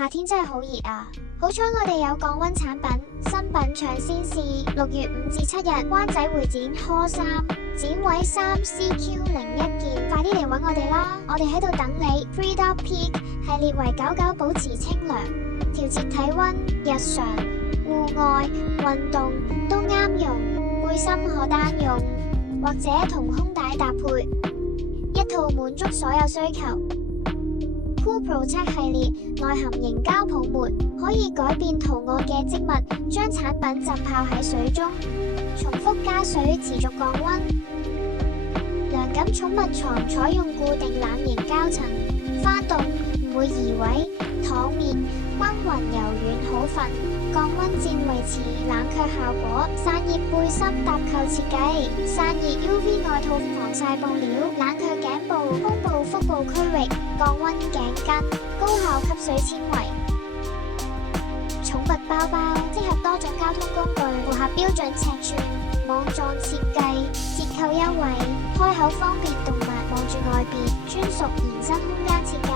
夏天真係好熱啊！好彩我哋有降溫產品，新品搶先試，6月5至7日，灣仔會展 Hall 3，展位3CQ01件，快啲嚟搵我哋啦！我哋喺度等你。Free Dog Peak 系列為99保持清涼，調節體溫，日常、戶外、運動都啱用，背心可單用，或者同胸帶搭配，一套滿足所有需求。Cool Protect 系列內含凝膠泡沫，可以改變圖案嘅織物，將產品浸泡喺水中，重複加水持續降溫。涼感寵物床採用固定冷凝膠層，花動唔會移位，躺面均勻柔軟好瞓，降溫墊維持冷卻效果。散熱背心搭扣設計，散熱 UV 外套防曬布料，冷卻頸部、胸部、腹部區域，降溫頸巾，高效吸水纖維。寵物包包適合多種交通工具，符合標準尺寸，網狀設計，折扣優惠，開口方便動物望住外邊，專屬延伸空間設計，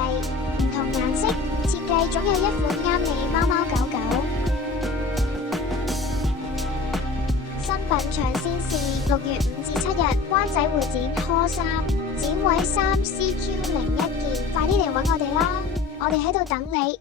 唔同顏色設計總有一款啱你貓貓狗狗。新品搶先試，6月5至7日，灣仔會展 Hall 3，展位3CQ01件，快啲嚟搵我哋啦！我哋喺度等你。